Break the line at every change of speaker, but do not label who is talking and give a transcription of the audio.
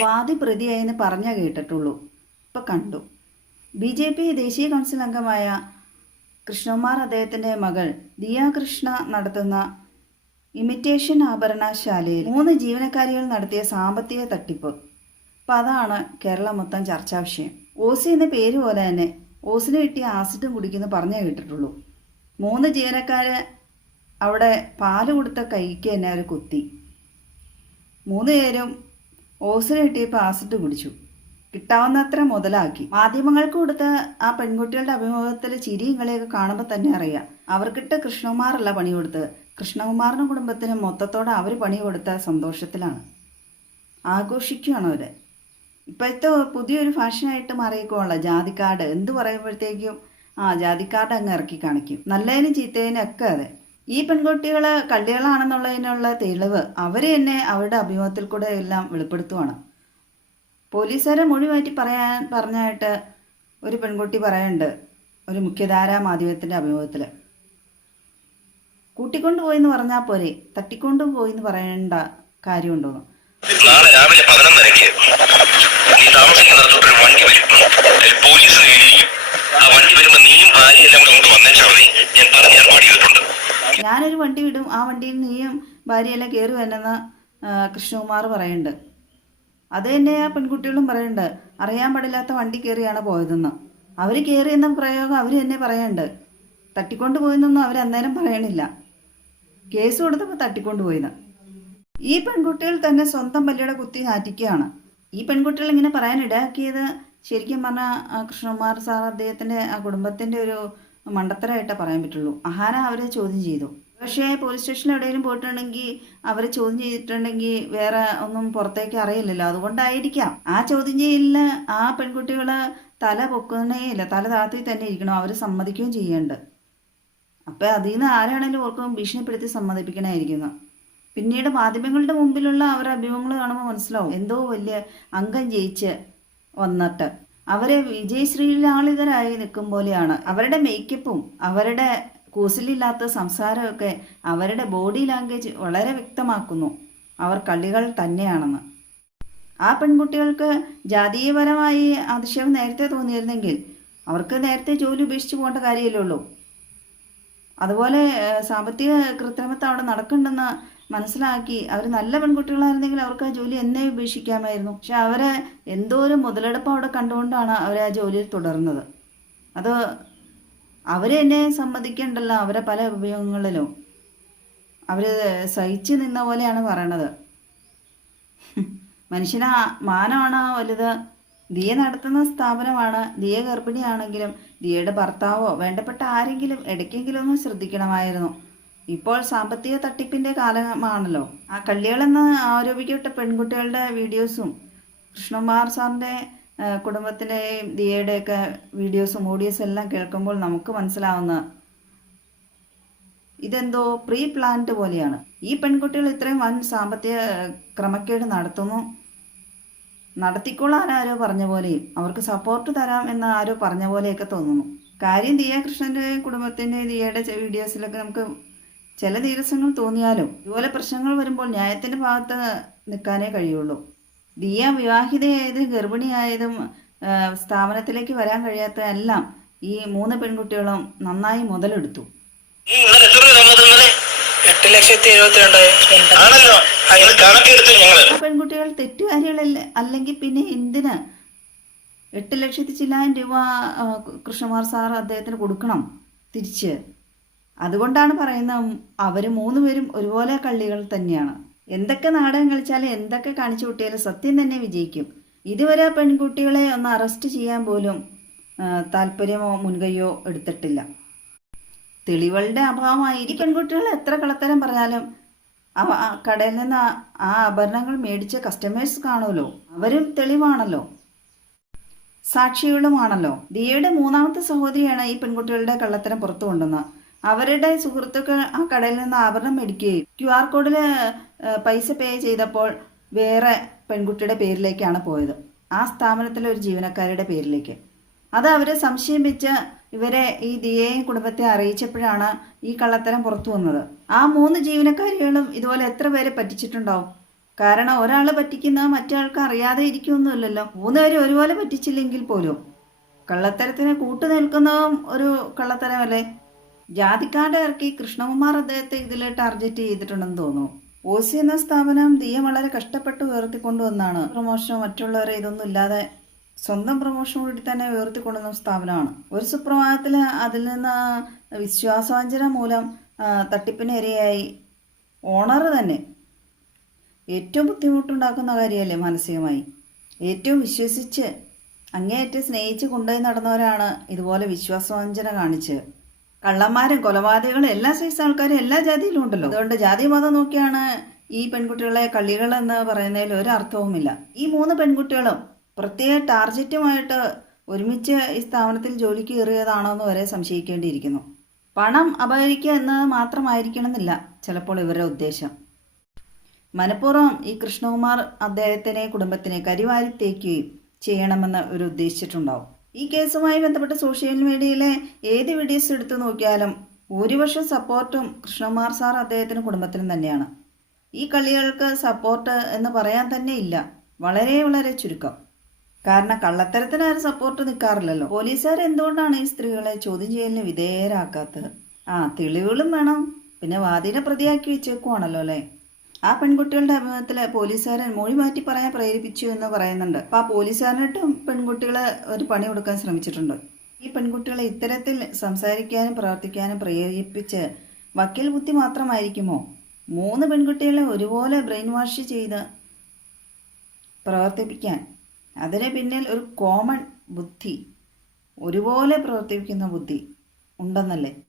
വാദി പ്രതിയായെന്ന് പറഞ്ഞ കേട്ടിട്ടുള്ളൂ. ഇപ്പൊ കണ്ടു. ബി ജെ പി ദേശീയ കൗൺസിൽ അംഗമായ കൃഷ്ണകുമാർ അദ്ദേഹത്തിന്റെ മകൾ ദിയ കൃഷ്ണ നടത്തുന്ന ഇമിറ്റേഷൻ ആഭരണശാലയിൽ മൂന്ന് ജീവനക്കാരികൾ നടത്തിയ സാമ്പത്തിക തട്ടിപ്പ്. അപ്പം അതാണ് കേരളം മൊത്തം ചർച്ചാ വിഷയം. ഓസി എന്ന പേര് പോലെ തന്നെ ഓസിന് കിട്ടിയ ആസിഡും കുടിക്കുന്നു പറഞ്ഞേ കേട്ടിട്ടുള്ളൂ. മൂന്ന് ജീവനക്കാര് അവിടെ പാൽ കൊടുത്ത കൈക്ക് തന്നെ അവർ കുത്തി. മൂന്ന് പേരും ഓസിന് കിട്ടിയപ്പോൾ ആസിഡ് കുടിച്ചു. കിട്ടാവുന്നത്ര മുതലാക്കി. മാധ്യമങ്ങൾക്ക് കൊടുത്ത ആ പെൺകുട്ടികളുടെ അഭിമുഖത്തിൽ ചിരിയും കളിയൊക്കെ കാണുമ്പോൾ തന്നെ അറിയാം. അവർക്കിട്ട് കൃഷ്ണകുമാറല്ല പണി കൊടുത്തത്. കൃഷ്ണകുമാറിന് കുടുംബത്തിന് മൊത്തത്തോടെ അവർ പണി കൊടുത്ത സന്തോഷത്തിലാണ്. ആഘോഷിക്കുകയാണ് അവർ ഇപ്പോഴത്തെ പുതിയൊരു ഫാഷനായിട്ട് മാറിയേക്കുള്ള ജാതിക്കാട്. എന്ത് പറയുമ്പോഴത്തേക്കും ആ ജാതിക്കാട് അങ്ങ് ഇറക്കി കാണിക്കും. നല്ലതിനും ചീത്തതിനും ഒക്കെ അതെ. ഈ പെൺകുട്ടികൾ കള്ളികളാണെന്നുള്ളതിനുള്ള തെളിവ് അവർ തന്നെ അവരുടെ അഭിമുഖത്തിൽ കൂടെ എല്ലാം വെളിപ്പെടുത്തുവാണ്. പോലീസുകാരെ മൊഴി മാറ്റി പറയാൻ പറഞ്ഞായിട്ട് ഒരു പെൺകുട്ടി പറയുന്നുണ്ട് ഒരു മുഖ്യധാരാ മാധ്യമത്തിന്റെ അഭിമുഖത്തിൽ കൂട്ടിക്കൊണ്ടു പോയെന്ന് പറഞ്ഞാൽ പോരെ തട്ടിക്കൊണ്ടുപോയി എന്ന് പറയേണ്ട കാര്യമുണ്ടോന്ന്
രാവിലെ പതിനൊന്നരയ്ക്ക് നീ താമസിക്കുന്നിടത്തോട്ടൊരു വണ്ടി വരും. പോലീസ്
ഞാനൊരു വണ്ടി വിടും. ആ വണ്ടിയിൽ നീയും ഭാര്യയെല്ലാം കയറി വരണമെന്ന് കൃഷ്ണകുമാർ പറയുന്നുണ്ട്. അത് തന്നെ ആ പെൺകുട്ടികളും പറയുന്നുണ്ട്. അറിയാൻ പാടില്ലാത്ത വണ്ടി കയറിയാണ് പോയതെന്ന്. അവർ കയറിയെന്ന പ്രയോഗം അവർ തന്നെ പറയുന്നുണ്ട്. തട്ടിക്കൊണ്ട് പോയെന്നൊന്നും അവർ അന്നേരം പറയണില്ല. കേസ് കൊടുത്തപ്പോൾ തട്ടിക്കൊണ്ട് പോയിന്ന്. ഈ പെൺകുട്ടികൾ തന്നെ സ്വന്തം പല്ലിയുടെ കുത്തി നാറ്റിക്കുകയാണ്. ഈ പെൺകുട്ടികൾ ഇങ്ങനെ പറയാൻ ഇടയാക്കിയത് ശരിക്കും പറഞ്ഞാൽ കൃഷ്ണകുമാർ സാർ അദ്ദേഹത്തിന്റെ ആ കുടുംബത്തിന്റെ ഒരു മണ്ടത്തരമായിട്ടേ പറയാൻ പറ്റുള്ളൂ. ആഹാരം അവരെ ചോദ്യം ചെയ്തു. പക്ഷേ പോലീസ് സ്റ്റേഷനിൽ എവിടെയെങ്കിലും പോയിട്ടുണ്ടെങ്കിൽ അവരെ ചോദ്യം ചെയ്തിട്ടുണ്ടെങ്കിൽ വേറെ ഒന്നും പുറത്തേക്ക് അറിയില്ലല്ലോ. അതുകൊണ്ടായിരിക്കാം. ആ ചോദ്യം ചെയ്യലിന് ആ പെൺകുട്ടികൾ തല പൊക്കുന്നേ ഇല്ല. തല താഴ്ത്തി തന്നെ ഇരിക്കണം. അവർ സമ്മതിക്കുകയും ചെയ്യേണ്ട. അപ്പോൾ അതിൽ നിന്ന് ആരാണെങ്കിലും ഓർക്കും ഭീഷണിപ്പെടുത്തി സമ്മതിപ്പിക്കണമായിരിക്കുന്നു പിന്നീട് മാധ്യമങ്ങളുടെ മുമ്പിലുള്ള അവരുടെ അഭിമുഖങ്ങൾ കാണുമ്പോൾ മനസ്സിലാവും. എന്തോ വലിയ അംഗം ജയിച്ച് വന്നിട്ട്. അവരെ വിജയശ്രീലാളിതരായി നിൽക്കും പോലെയാണ്. അവരുടെ മേക്കപ്പും അവരുടെ കൂസലില്ലാത്ത സംസാരമൊക്കെ അവരുടെ ബോഡി ലാംഗ്വേജ് വളരെ വ്യക്തമാക്കുന്നു. അവർ കളികൾ തന്നെയാണെന്ന്. ആ പെൺകുട്ടികൾക്ക് ജാതീയപരമായി അതിശയം നേരത്തെ തോന്നിയിരുന്നെങ്കിൽ അവർക്ക് നേരത്തെ ജോലി ഉപേക്ഷിച്ച് പോകേണ്ട കാര്യമില്ലല്ലോ അതുപോലെ സാമ്പത്തിക കൃത്രിമത്വം അവിടെ നടക്കുന്നുണ്ടെന്ന് മനസ്സിലാക്കി അവർ നല്ല പെൺകുട്ടികളായിരുന്നെങ്കിൽ അവർക്ക് ആ ജോലി എന്നേ ഉപേക്ഷിക്കാമായിരുന്നു. പക്ഷെ അവരെ എന്തോ ഒരു മുതലെടുപ്പ് അവിടെ കണ്ടുകൊണ്ടാണ് അവർ ആ ജോലിയിൽ തുടർന്നത്. അത് അവരെ എന്നെ സമ്മതിക്കേണ്ടല്ലോ അവരെ പല ഉപയോഗങ്ങളിലും. അവർ സഹിച്ചു നിന്ന പോലെയാണ് പറയണത്. മനുഷ്യന് മാനമാണ് വലുത്. ദിയ നടത്തുന്ന സ്ഥാപനമാണ്. ദിയ ഗർഭിണിയാണെങ്കിലും ദിയയുടെ ഭർത്താവോ വേണ്ടപ്പെട്ട ആരെങ്കിലും ഇടയ്ക്കെങ്കിലും ഒന്ന് ശ്രദ്ധിക്കണമായിരുന്നു. ഇപ്പോൾ സാമ്പത്തിക തട്ടിപ്പിന്റെ കാലമാണല്ലോ. ആ കള്ളികളെന്ന് ആരോപിക്കപ്പെട്ട പെൺകുട്ടികളുടെ വീഡിയോസും കൃഷ്ണകുമാർ സാറിന്റെ കുടുംബത്തിലെയും ദിയയുടെ ദിയയുടെയൊക്കെ വീഡിയോസും ഓഡിയോസും എല്ലാം കേൾക്കുമ്പോൾ നമുക്ക് മനസ്സിലാവുന്ന ഇതെന്തോ പ്രീ പ്ലാൻഡ് പോലെയാണ്. ഈ പെൺകുട്ടികൾ ഇത്രയും വൻ സാമ്പത്തിക ക്രമക്കേട് നടത്തുന്നു. നടത്തിക്കൊള്ളാൻ ആരോ പറഞ്ഞ പോലെയും അവർക്ക് സപ്പോർട്ട് തരാം എന്ന് ആരോ പറഞ്ഞ പോലെയൊക്കെ തോന്നുന്നു. കാര്യം ദിയ കൃഷ്ണന്റെ കുടുംബത്തിന്റെ ദിയയുടെ വീഡിയോസിലൊക്കെ നമുക്ക് ചില ദിവസങ്ങൾ തോന്നിയാലും ഇതുപോലെ പ്രശ്നങ്ങൾ വരുമ്പോൾ ന്യായത്തിന്റെ ഭാഗത്ത് നിൽക്കാനേ കഴിയുള്ളൂ. ദിയ വിവാഹിതയായതും ഗർഭിണിയായതും സ്ഥാപനത്തിലേക്ക് വരാൻ കഴിയാത്ത എല്ലാം ഈ മൂന്ന് പെൺകുട്ടികളും നന്നായി മുതലെടുത്തു. പെൺകുട്ടികൾ തെറ്റുകാരികളല്ല അല്ലെങ്കിൽ പിന്നെ എന്തിന്? എട്ട് ലക്ഷത്തി ചില്ലായിരം രൂപ കൃഷ്ണമാർ കൃഷ്ണകുമാർ സാർ അദ്ദേഹത്തിന് കൊടുക്കണം തിരിച്ച്. അതുകൊണ്ടാണ് പറയുന്നത് അവർ മൂന്നുപേരും ഒരുപോലെ കള്ളികൾ തന്നെയാണ്. എന്തൊക്കെ നാടകം കളിച്ചാലും എന്തൊക്കെ കാണിച്ചു കൂട്ടിയാലും സത്യം തന്നെ വിജയിക്കും. ഇതുവരെ പെൺകുട്ടികളെ ഒന്ന് അറസ്റ്റ് ചെയ്യാൻ പോലും താല്പര്യമോ മുൻകൈയോ എടുത്തിട്ടില്ല. തെളിവുകളുടെ അഭാവമായി ഈ പെൺകുട്ടികൾ എത്ര കളത്തരം പറഞ്ഞാലും അവ കടയിൽ നിന്ന് ആ ആഭരണങ്ങൾ മേടിച്ച കസ്റ്റമേഴ്സ് കാണുമല്ലോ. അവരും തെളിവാണല്ലോ. സാക്ഷികളുമാണല്ലോ. ദിയയുടെ മൂന്നാമത്തെ സഹോദരിയാണ് ഈ പെൺകുട്ടികളുടെ കള്ളത്തരം പുറത്തു കൊണ്ടുവന്നത്. അവരുടെ സുഹൃത്തുക്കൾ ആ കടയിൽ നിന്ന് ആഭരണം മേടിക്കുകയും ക്യു ആർ കോഡിൽ പൈസ പേ ചെയ്തപ്പോൾ വേറെ പെൺകുട്ടിയുടെ പേരിലേക്കാണ് പോയത്. ആ സ്ഥാപനത്തിലെ ഒരു ജീവനക്കാരുടെ പേരിലേക്ക്. അത് അവരെ സംശയം വെച്ച് ഇവരെ ഈ ദിയേയും കുടുംബത്തെ അറിയിച്ചപ്പോഴാണ് ഈ കള്ളത്തരം പുറത്തു വന്നത്. ആ മൂന്ന് ജീവനക്കാരികളും ഇതുപോലെ എത്ര പേരെ പറ്റിച്ചിട്ടുണ്ടാവും? കാരണം ഒരാൾ പറ്റിക്കുന്ന മറ്റാൾക്ക് അറിയാതെ ഇരിക്കുമൊന്നുമില്ലല്ലോ മൂന്നുപേരും ഒരുപോലെ പറ്റിച്ചില്ലെങ്കിൽ പോലും. കള്ളത്തരത്തിന് കൂട്ടു നിൽക്കുന്നതും ഒരു കള്ളത്തരമല്ലേ? ജാതിക്കാരുടെ ഇറക്കി കൃഷ്ണകുമാർ അദ്ദേഹത്തെ ഇതിൽ ടാർഗറ്റ് ചെയ്തിട്ടുണ്ടെന്ന് തോന്നുന്നു. ഓസി എന്ന സ്ഥാപനം ദിയ വളരെ കഷ്ടപ്പെട്ട് ഉയർത്തിക്കൊണ്ടുവന്നാണ് പ്രൊമോഷനോ മറ്റുള്ളവരെ ഇതൊന്നും ഇല്ലാതെ സ്വന്തം പ്രൊമോഷൻ കൂടി തന്നെ ഉയർത്തിക്കൊണ്ടുവന്ന സ്ഥാപനമാണ്. ഒരു സുപ്രഭാതത്തിൽ അതിൽ നിന്ന് വിശ്വാസവഞ്ചന മൂലം തട്ടിപ്പിനിരയായി ഓണർ തന്നെ. ഏറ്റവും ബുദ്ധിമുട്ടുണ്ടാക്കുന്ന കാര്യമല്ലേ മാനസികമായി? ഏറ്റവും വിശ്വസിച്ച് അങ്ങേയറ്റം സ്നേഹിച്ച് കൊണ്ടുപോയി നടന്നവരാണ് ഇതുപോലെ വിശ്വാസവഞ്ചന കാണിച്ച്. കള്ളന്മാരും കൊലപാതകങ്ങളും എല്ലാ സൈസ് ആൾക്കാരും എല്ലാ ജാതിയിലും ഉണ്ടല്ലോ. അതുകൊണ്ട് ജാതി മതം നോക്കിയാണ് ഈ പെൺകുട്ടികളെ കള്ളികൾ എന്ന് പറയുന്നതിൽ ഒരു അർത്ഥവുമില്ല. ഈ മൂന്ന് പെൺകുട്ടികളും പ്രത്യേക ടാർജറ്റുമായിട്ട് ഒരുമിച്ച് ഈ സ്ഥാപനത്തിൽ ജോലിക്ക് കയറിയതാണോ എന്ന് വരെ സംശയിക്കേണ്ടിയിരിക്കുന്നു. പണം അപഹരിക്കുക എന്നത് മാത്രമായിരിക്കണമെന്നില്ല ചിലപ്പോൾ ഇവരുടെ ഉദ്ദേശം. മനഃപൂർവം ഈ കൃഷ്ണകുമാർ അദ്ദേഹത്തിനെ കുടുംബത്തിനെ കരിവാരി തേക്കുകയും ചെയ്യണമെന്ന് ഒരു ഉദ്ദേശിച്ചിട്ടുണ്ടാവും. ഈ കേസുമായി ബന്ധപ്പെട്ട് സോഷ്യൽ മീഡിയയിലെ ഏത് വീഡിയോസ് എടുത്തു നോക്കിയാലും ഭൂരിപക്ഷം സപ്പോർട്ടും കൃഷ്ണകുമാർ സാർ അദ്ദേഹത്തിനും കുടുംബത്തിനും തന്നെയാണ്. ഈ കളികൾക്ക് സപ്പോർട്ട് എന്ന് പറയാൻ തന്നെ ഇല്ല. വളരെ വളരെ ചുരുക്കം. കാരണം കള്ളത്തരത്തിന് ആരും സപ്പോർട്ട് നിൽക്കാറില്ലല്ലോ. പോലീസുകാർ എന്തുകൊണ്ടാണ് ഈ സ്ത്രീകളെ ചോദ്യം ചെയ്യലിന് വിധേയരാക്കാത്തത്? ആ തെളിവുകളും വേണം. പിന്നെ വാദിനെ പ്രതിയാക്കി വെച്ചേക്കുവാണല്ലോ അല്ലേ? ആ പെൺകുട്ടികളുടെ അഭിമുഖത്തിൽ പോലീസുകാരൻ മൊഴി മാറ്റി പറയാൻ പ്രേരിപ്പിച്ചു എന്ന് പറയുന്നുണ്ട്. അപ്പോൾ ആ പോലീസുകാരനായിട്ടും പെൺകുട്ടികളെ ഒരു പണി കൊടുക്കാൻ ശ്രമിച്ചിട്ടുണ്ട്. ഈ പെൺകുട്ടികളെ ഇത്തരത്തിൽ സംസാരിക്കാനും പ്രവർത്തിക്കാനും പ്രേരിപ്പിച്ച് വക്കീൽ ബുദ്ധി മാത്രമായിരിക്കുമോ? മൂന്ന് പെൺകുട്ടികളെ ഒരുപോലെ ബ്രെയിൻ വാഷ് ചെയ്ത് പ്രവർത്തിപ്പിക്കാൻ. അതിന് പിന്നിൽ ഒരു കോമൺ ബുദ്ധി ഒരുപോലെ പ്രവർത്തിപ്പിക്കുന്ന ബുദ്ധി ഉണ്ടെന്നല്ലേ?